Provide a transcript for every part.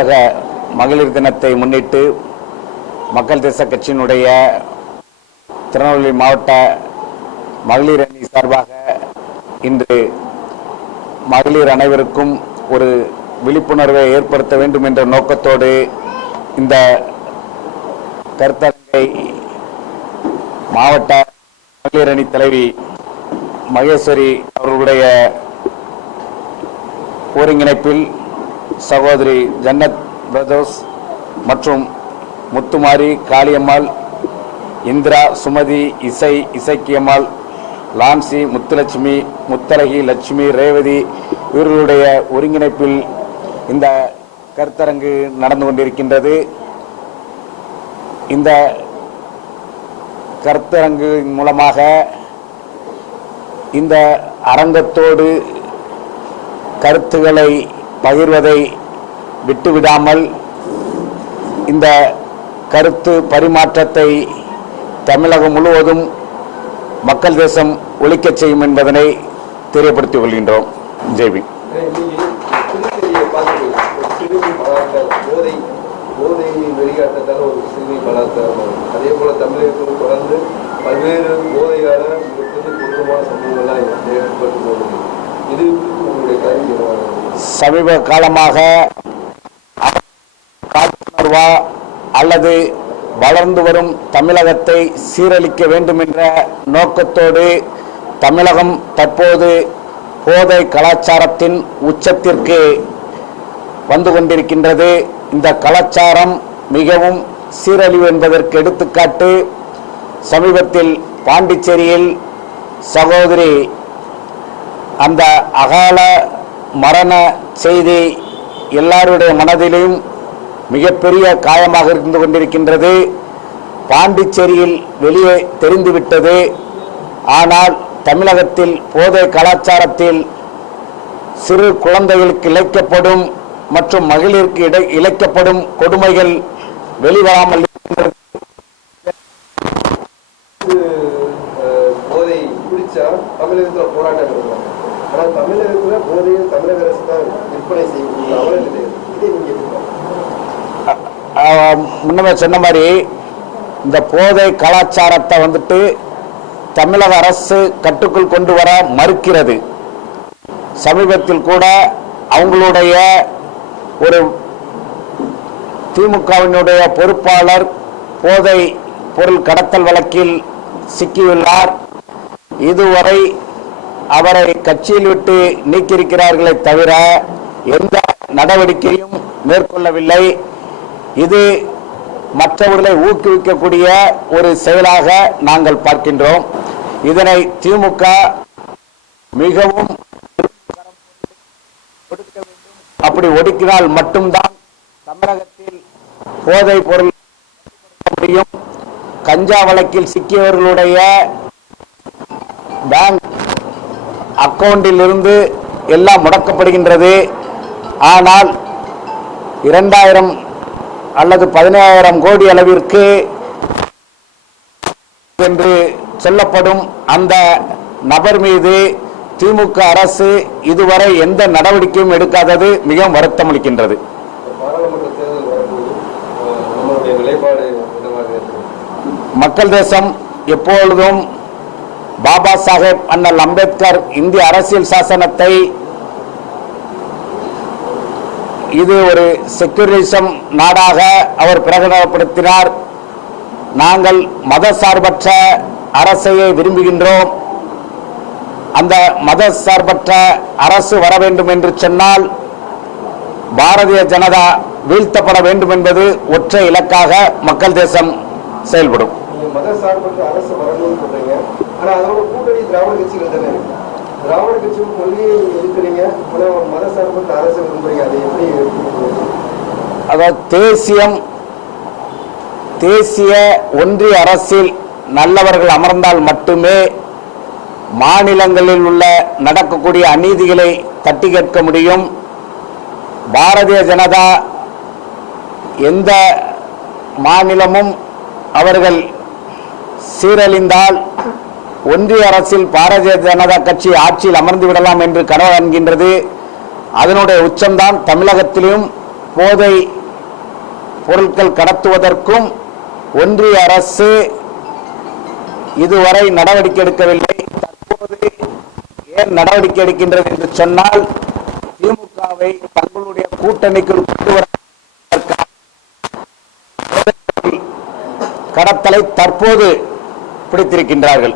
உலக மகளிர் தினத்தை முன்னிட்டு மக்கள் தேச கட்சியினுடைய திருநெல்வேலி மாவட்ட மகளிர் அணி சார்பாக இன்று மகளிர் அனைவருக்கும் ஒரு விழிப்புணர்வை ஏற்படுத்த வேண்டும் என்ற நோக்கத்தோடு இந்த கருத்தரங்கை மாவட்ட மகளிர் அணி தலைவி மகேஸ்வரி அவர்களுடைய ஒருங்கிணைப்பில் சகோதரி ஜன்னத் பிரதோஸ் மற்றும் முத்துமாரி காளியம்மாள் இந்திரா சுமதி இசை இசைக்கியம்மாள் லான்சி முத்துலட்சுமி முத்தழகி லட்சுமி ரேவதி இவர்களுடைய ஒருங்கிணைப்பில் இந்த கருத்தரங்கு நடந்து கொண்டிருக்கின்றது. இந்த கருத்தரங்கு மூலமாக இந்த அரங்கத்தோடு கருத்துக்களை பகிர்வதை விட்டுவிடாமல் இந்த கருத்து பரிமாற்றத்தை தமிழகம் முழுவதும் மக்கள் தேசம் ஒழிக்கச் செய்யும் என்பதனை தெரியப்படுத்திக் கொள்கின்றோம் ஜெய்பி புதுச்சேரியை ஒரு சிறுமி பலாத்காரம் போதை ஒரு சிறுமி பலாத்காரம் ஆகுது. அதே போல தமிழகத்திலும் தொடர்ந்து பல்வேறு போதையால மிகப்பெரிய கொடூரமான சம்பவங்கள்லாம் ஏற்பட்டு போகுது இது சமீப காலமாக அல்லது வளர்ந்து வரும் தமிழகத்தை சீரழிக்க வேண்டும் என்ற நோக்கத்தோடு தமிழகம் தற்போது போதை கலாச்சாரத்தின் உச்சத்திற்கு வந்து கொண்டிருக்கின்றது. இந்த கலாச்சாரம் மிகவும் சீரழிவு என்பதற்கு எடுத்துக்காட்டு சமீபத்தில் பாண்டிச்சேரியில் சகோதரி அந்த அகால மரண செய்தி எல்லாருடைய மனதிலும் மிகப்பெரிய காயமாக இருந்து கொண்டிருக்கின்றது. பாண்டிச்சேரியில் வெளியே தெரிந்துவிட்டது. ஆனால் தமிழகத்தில் போதை கலாச்சாரத்தில் சிறு குழந்தைகளுக்கு இழைக்கப்படும் மற்றும் மகளிருக்கு இடை இழைக்கப்படும் கொடுமைகள் வெளிவராமல் போதை குடிச்சா போராட்டம் ஆனால் தமிழகத்தில் தமிழகத்துல தமிழக அரசு தான் விற்பனை செய்யக்கூடிய அவல இதை. முன்னமே சொன்ன மாதிரி இந்த போதை கலாச்சாரத்தை வந்துட்டு தமிழக அரசு கட்டுக்குள் கொண்டு வர மறுக்கிறது. சமீபத்தில் கூட அவங்களுடைய ஒரு திமுகவினுடைய பொறுப்பாளர் போதை பொருள் கடத்தல் வழக்கில் சிக்கியுள்ளார். இதுவரை அவரை கட்சியில் விட்டு நீக்கியிருக்கிறார்களே தவிர எந்த நடவடிக்கையும் மேற்கொள்ளவில்லை. இது மற்றவர்களை ஊக்குவிக்கக்கூடிய ஒரு செயலாக நாங்கள் பார்க்கின்றோம். இதனை திமுக மிகவும் அப்படி ஒடுக்கினால் மட்டும்தான் தமிழகத்தில் போதை பொருள் முடியும். கஞ்சா வழக்கில் சிக்கியவர்களுடைய பேங்க் அக்கவுண்டில் இருந்து எல்லாம் முடக்கப்படுகின்றது. ஆனால் இரண்டாயிரம் அல்லது பதினேழாயிரம் கோடி அளவிற்கு என்று சொல்லப்படும் அந்த நபர் மீது திமுக அரசு இதுவரை எந்த நடவடிக்கையும் எடுக்காதது மிகவும் என்னவாக இருக்கு மக்கள் தேசம் எப்பொழுதும் பாபா சாஹேப் அண்ணல் அம்பேத்கர் இந்திய அரசியல் சாசனத்தை இது ஒரு செக்குலரிசம் நாடாக அவர் பிரகடனப்படுத்தினார். நாங்கள் மத சார்பற்ற அரசையை விரும்புகின்றோம். அந்த மத சார்பற்ற அரசு வர வேண்டும் என்று சொன்னால் பாரதிய ஜனதா வீழ்த்தப்பட வேண்டும் என்பது ஒற்றை இலக்காக மக்கள் தேசம் செயல்படும். மத சார்பற்ற அரசு வரணும்னு சொல்றீங்க. ஆனா அதோட கூட்டணி திராவிட கட்சிகள் தானே? இருக்கு திராவிட கட்சியும் கொள்கையை எதிர்க்கிறீங்க. ஆனா மத சார்பற்ற அரசு விரும்புறீங்க. அதை எப்படி அதாவது தேசியம் தேசிய ஒன்றிய அரசில் நல்லவர்கள் அமர்ந்தால் மட்டுமே மாநிலங்களில் உள்ள நடக்கக்கூடிய அநீதிகளை தட்டி கேட்க முடியும். பாரதிய ஜனதா எந்த மாநிலமும் அவர்கள் சீரழிந்தால் ஒன்றிய அரசில் பாரதிய ஜனதா கட்சி ஆட்சியில் அமர்ந்து விடலாம் என்று கனவு என்கின்றது அதனுடைய உச்சம்தான் தமிழகத்திலும் போதை பொருட்கள் கடத்துவதற்கும் ஒன்றிய அரசு இதுவரை நடவடிக்கை எடுக்கவில்லை. தற்போது ஏன் நடவடிக்கை எடுக்கின்றது என்று சொன்னால் திமுகவை தங்களுடைய கூட்டணிக்குள் கொண்டு வர கடத்தலை தற்போது பிடித்திருக்கின்றார்கள்.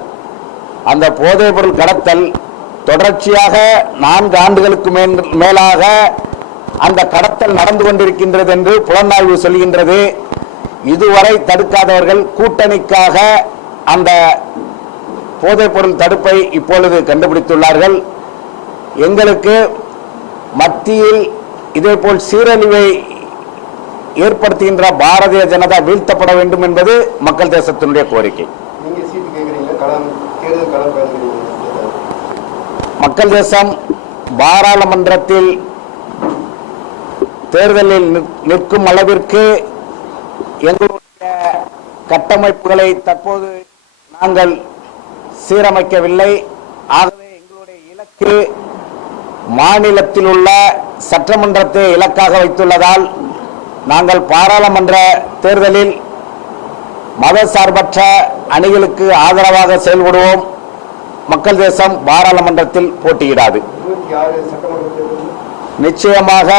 அந்த போதைப் பொருள் கடத்தல் தொடர்ச்சியாக நான்கு ஆண்டுகளுக்கு மேலாக அந்த கடத்தல் நடந்து கொண்டிருக்கின்றது என்று புலனாய்வு சொல்கின்றது. இதுவரை தடுக்காதவர்கள் கூட்டணிக்காக அந்த போதைப் பொருள் தடுப்பை இப்பொழுது கண்டுபிடித்துள்ளார்கள். எங்களுக்கு மத்தியில் இதேபோல் சீரழிவை ஏற்படுத்துகின்ற பாரதிய ஜனதா வீழ்த்தப்பட வேண்டும் என்பது மக்கள் தேசத்தினுடைய கோரிக்கை. களம் தேர்தல் களம் மக்கள் தேசம் பாராளுமன்றத்தில் தேர்தலில் நிற்கும் அளவிற்கு எங்களுடைய கட்டமைப்புகளை தற்போது நாங்கள் சீரமைக்கவில்லை. ஆகவே எங்களுடைய இலக்கு மாநிலத்தில் உள்ள சட்டமன்றத்தை இலக்காக வைத்துள்ளதால் நாங்கள் பாராளுமன்ற தேர்தலில் மதசார்பற்ற அணிகளுக்கு ஆதரவாக செயல்படுவோம். மக்கள் தேசம் பாராளுமன்றத்தில் போட்டியிடாது. நிச்சயமாக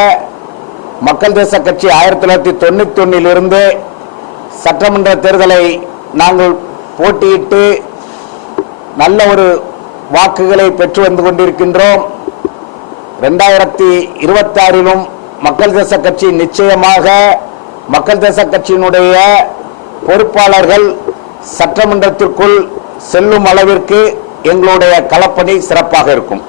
மக்கள் தேச கட்சி ஆயிரத்தி தொள்ளாயிரத்தி தொண்ணூத்தி ஒன்னிலிருந்து சட்டமன்ற தேர்தலை நாங்கள் போட்டியிட்டு நல்ல ஒரு வாக்குகளை பெற்று வந்து கொண்டிருக்கின்றோம். ரெண்டாயிரத்தி இருபத்தி ஆறிலும் மக்கள் தேச கட்சி நிச்சயமாக மக்கள் தேச கட்சியினுடைய பொறுப்பாளர்கள் சட்டமன்றத்திற்குள் செல்லும் அளவிற்கு எங்களுடைய களப்பணி சிறப்பாக இருக்கும்.